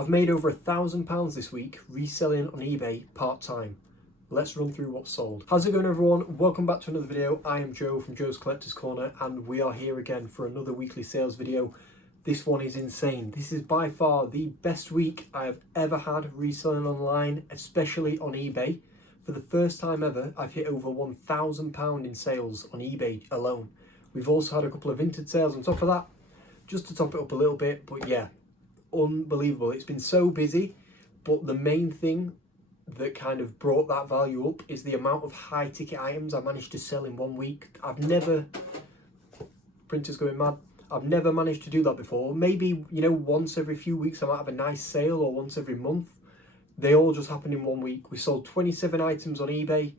I've made over £1,000 this week reselling on eBay part-time. Let's run through what's sold. How's it going, everyone? Welcome back to another video. I am Joe from Joe's Collector's Corner, and we are here again for another weekly sales video. This one is insane. This is by far the best week I have ever had reselling online, especially on eBay. For the first time ever, I've hit over £1,000 in sales on eBay alone. We've also had a couple of vintage sales on top of that, just to top it up a little bit. But yeah, unbelievable. It's been so busy, but the main thing that kind of brought that value up is the amount of high ticket items I managed to sell in 1 week. Printer's going mad. I've never managed to do that before. Maybe, once every few weeks I might have a nice sale, or once every month. They all just happened in 1 week. We sold 27 items on eBay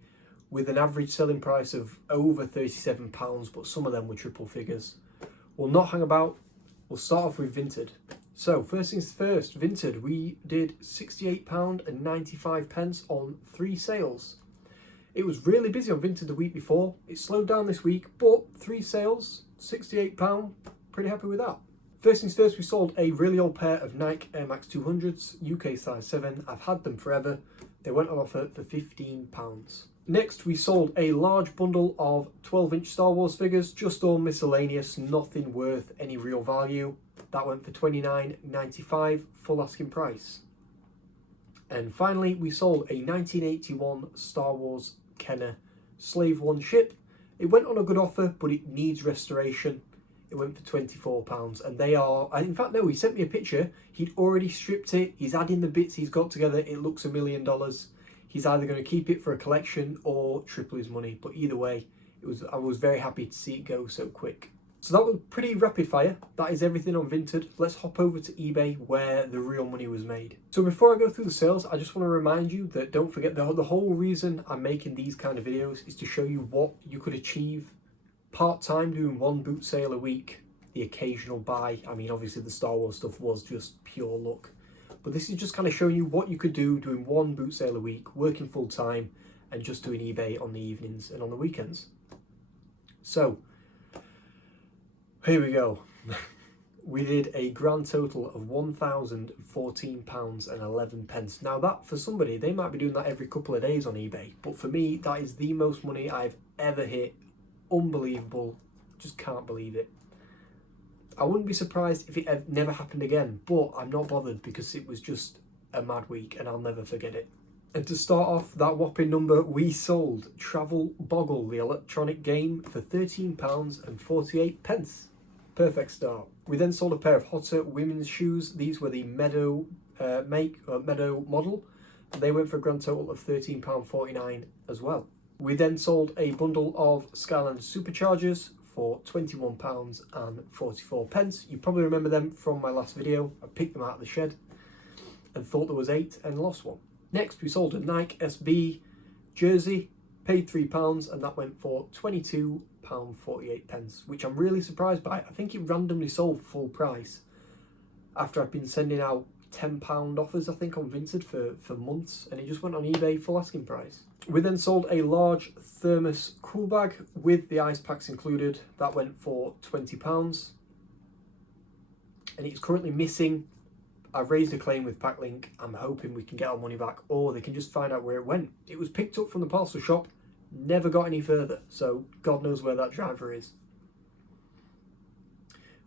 with an average selling price of over £37, but some of them were triple figures. We'll not hang about. We'll start off with Vinted. So first things first, Vinted, we did £68.95 on 3 sales. It was really busy on Vinted the week before. It slowed down this week, but 3 sales, £68, pretty happy with that. First things first, we sold a really old pair of Nike Air Max 200s, UK size 7. I've had them forever. They went on offer for £15. Next, we sold a large bundle of 12-inch Star Wars figures, just all miscellaneous, nothing worth any real value. That went for £29.95, full asking price. And finally, we sold a 1981 Star Wars Kenner Slave 1 ship. It went on a good offer, but it needs restoration. It went for £24, and they are, in fact, no, he sent me a picture. He'd already stripped it. He's adding the bits he's got together. It looks $1 million. He's either going to keep it for a collection or triple his money. But either way, I was very happy to see it go so quick. So that was pretty rapid fire. That is everything on Vinted. Let's hop over to eBay, where the real money was made. So before I go through the sales, I just want to remind you that don't forget the whole reason I'm making these kind of videos is to show you what you could achieve part-time doing 1 boot sale a week, the occasional buy. I mean, obviously the Star Wars stuff was just pure luck. But this is just kind of showing you what you could do doing 1 boot sale a week, working full-time, and just doing eBay on the evenings and on the weekends. So, here we go. We did a grand total of £1,014.11. Now that, for somebody, they might be doing that every couple of days on eBay. But for me, that is the most money I've ever hit. Unbelievable. Just can't believe it. I wouldn't be surprised if it never happened again, but I'm not bothered because it was just a mad week and I'll never forget it. And to start off that whopping number, we sold Travel Boggle, the electronic game, for £13.48. Perfect start. We then sold a pair of Hotter women's shoes. These were the Meadow Meadow model. They went for a grand total of £13.49 as well. We then sold a bundle of Skyland Superchargers for £21.44. You probably remember them from my last video. I picked them out of the shed and thought there was 8 and lost 1. Next, we sold a Nike SB jersey, paid £3, and that went for £22.48, which I'm really surprised by. I think it randomly sold full price after I've been sending out £10 offers, I think, on Vinted for months, and it just went on eBay full asking price. We then sold a large thermos cool bag with the ice packs included. That went for £20, and it's currently missing. I've raised a claim with Packlink. I'm hoping we can get our money back, or they can just find out where it went. It was picked up from the parcel shop, never got any further, so God knows where that driver is.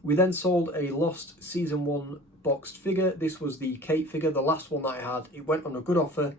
We then sold a lost Season 1 boxed figure. This was the Kate figure, the last one that I had. It went on a good offer,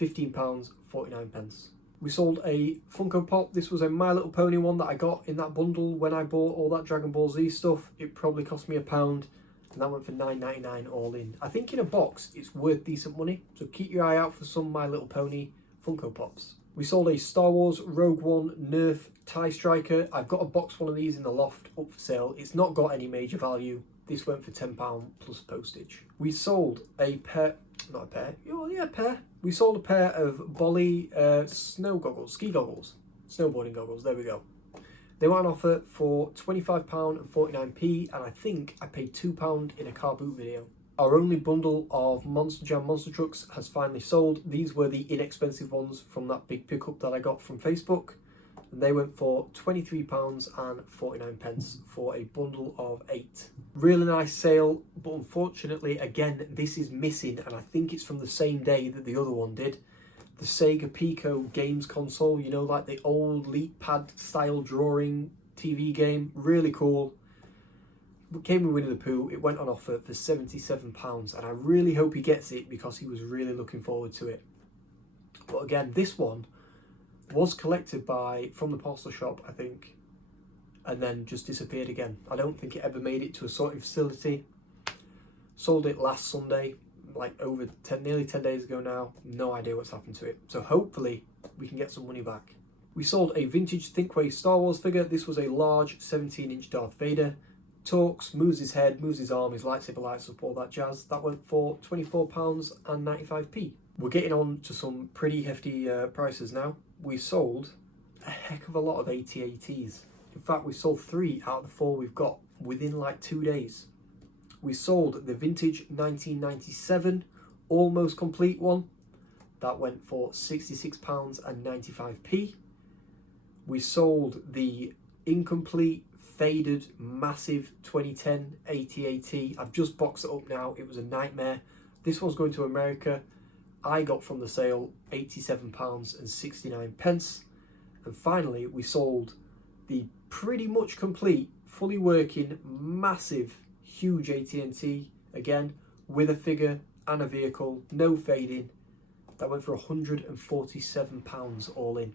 £15.49. We sold a Funko Pop. This was a My Little Pony one that I got in that bundle when I bought all that Dragon Ball Z stuff. It probably cost me £1, and that went for $9.99 all in. I think in a box it's worth decent money, so keep your eye out for some My Little Pony Funko Pops. We sold a Star Wars Rogue One Nerf TIE Striker. I've got a box one of these in the loft up for sale. It's not got any major value. This went for £10 plus postage. We sold a pair, not a pair, oh yeah, a pair. We sold a pair of Bolly ski goggles, snowboarding goggles, there we go. They were on offer for £25.49, and I think I paid £2 in a car boot video. Our only bundle of Monster Jam monster trucks has finally sold. These were the inexpensive ones from that big pickup that I got from Facebook. and they went for £23.49 for a bundle of 8. Really nice sale, but unfortunately, again, this is missing, and I think it's from the same day that the other one did. The Sega Pico games console, you know, like the old LeapPad style drawing TV game, really cool. It came with Winnie the Pooh. It went on offer for £77, and I really hope he gets it because he was really looking forward to it. But again, this one was collected from the parcel shop, I think, and then just disappeared again. I don't think it ever made it to a sorting facility. Sold it last Sunday, like nearly 10 days ago now. No idea what's happened to it. So hopefully we can get some money back. We sold a vintage Thinkway Star Wars figure. This was a large 17-inch Darth Vader. Talks, moves his head, moves his arm, his lightsaber lights up, all that jazz. That went for £24.95. We're getting on to some pretty hefty prices now. We sold a heck of a lot of AT-ATs. In fact, we sold 3 out of the 4 we've got within like 2 days. We sold the vintage 1997 almost complete one. That went for £66.95. We sold the incomplete faded massive 2010 AT-AT. I've just boxed it up now. It was a nightmare. This one's going to America. I got from the sale £87.69. And finally, we sold the pretty much complete, fully working, massive, huge AT&T, again, with a figure and a vehicle, no fading. That went for £147 all in.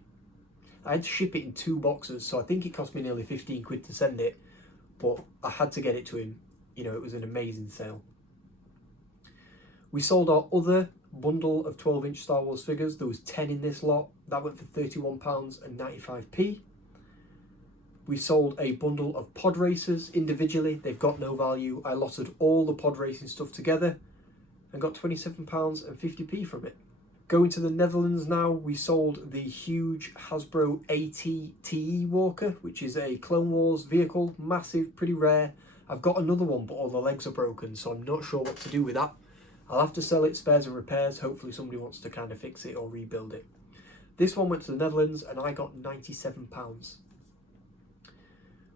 I had to ship it in 2 boxes, so I think it cost me nearly 15 quid to send it, but I had to get it to him. You know, it was an amazing sale. We sold our other bundle of 12-inch Star Wars figures. There was 10 in this lot. That went for £31.95. We sold a bundle of pod racers individually. They've got no value. I lotted all the pod racing stuff together and got £27.50 from it. Going to the Netherlands now, we sold the huge Hasbro AT-TE Walker, which is a Clone Wars vehicle, massive, pretty rare. I've got another one, but all the legs are broken, so I'm not sure what to do with that. I'll have to sell it, spares and repairs. Hopefully somebody wants to kind of fix it or rebuild it. This one went to the Netherlands and I got £97.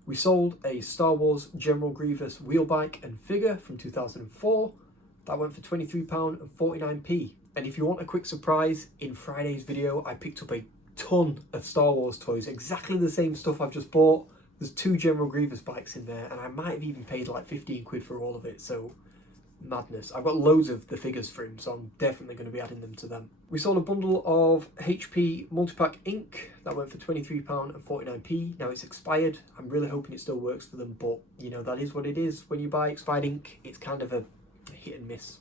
We sold a Star Wars General Grievous wheel bike and figure from 2004. That went for £23.49. And if you want a quick surprise, in Friday's video, I picked up a ton of Star Wars toys, exactly the same stuff I've just bought. There's 2 General Grievous bikes in there, and I might have even paid like 15 quid for all of it, so madness. I've got loads of the figures for him, so I'm definitely going to be adding them to them. We sold a bundle of HP Multipack ink. That went for £23.49. Now it's expired. I'm really hoping it still works for them, but you know, that is what it is. When you buy expired ink, it's kind of a hit and miss.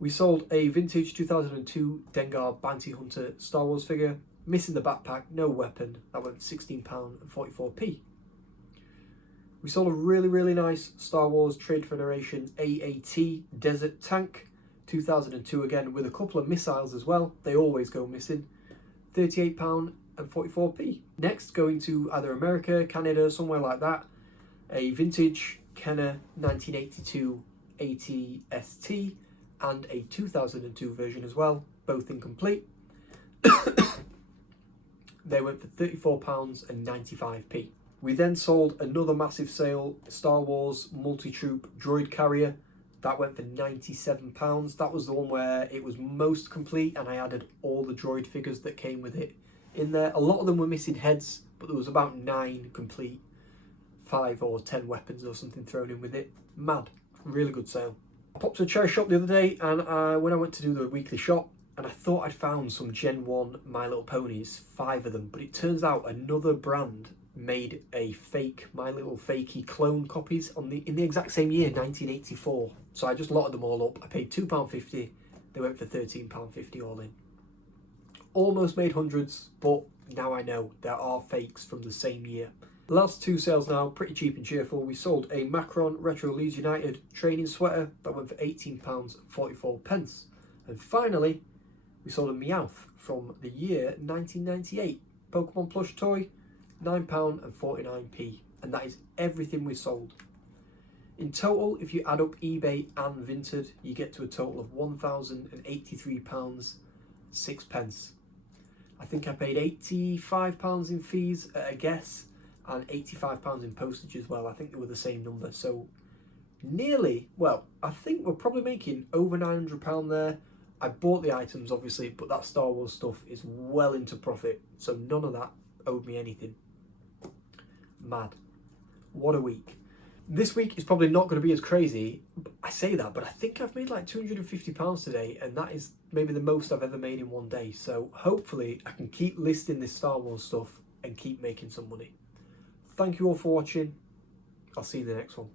We sold a vintage 2002 Dengar Bounty Hunter Star Wars figure, missing the backpack, no weapon. That went for £16.44. We sold a really nice Star Wars Trade Federation AAT Desert Tank, 2002 again, with a couple of missiles as well. They always go missing. £38.44. Next, going to either America, Canada, somewhere like that, a vintage Kenner 1982 AT-ST and a 2002 version as well, both incomplete. They went for £34.95. We then sold another massive sale, Star Wars Multi-Troop Droid Carrier. That went for £97. That was the one where it was most complete and I added all the droid figures that came with it in there. A lot of them were missing heads, but there was about 9 complete, 5 or 10 weapons or something thrown in with it. Mad. Really good sale. I popped to a charity shop the other day, and when I went to do the weekly shop, and I thought I'd found some Gen 1 My Little Ponies, 5 of them, but it turns out another brand made a fake My Little Fakey clone copies in the exact same year, 1984. So I just lotted them all up. I paid £2.50. They went for £13.50 all in. Almost made hundreds, but now I know there are fakes from the same year. The last 2 sales now, pretty cheap and cheerful. We sold a Macron Retro Leeds United training sweater. That went for £18.44. And finally, we sold a Meowth from the year 1998. Pokemon plush toy, £9.49. And that is everything we sold. In total, if you add up eBay and Vinted, you get to a total of £1,083.06. I think I paid £85 in fees at a guess, and £85 in postage as well. I think they were the same number. So nearly, well, I think we're probably making over £900 there. I bought the items obviously, but that Star Wars stuff is well into profit, so none of that owed me anything. Mad. What a week. This week is probably not going to be as crazy. I say that, but I think I've made like £250 today, and that is maybe the most I've ever made in one day. So hopefully I can keep listing this Star Wars stuff and keep making some money. Thank you all for watching. I'll see you in the next one.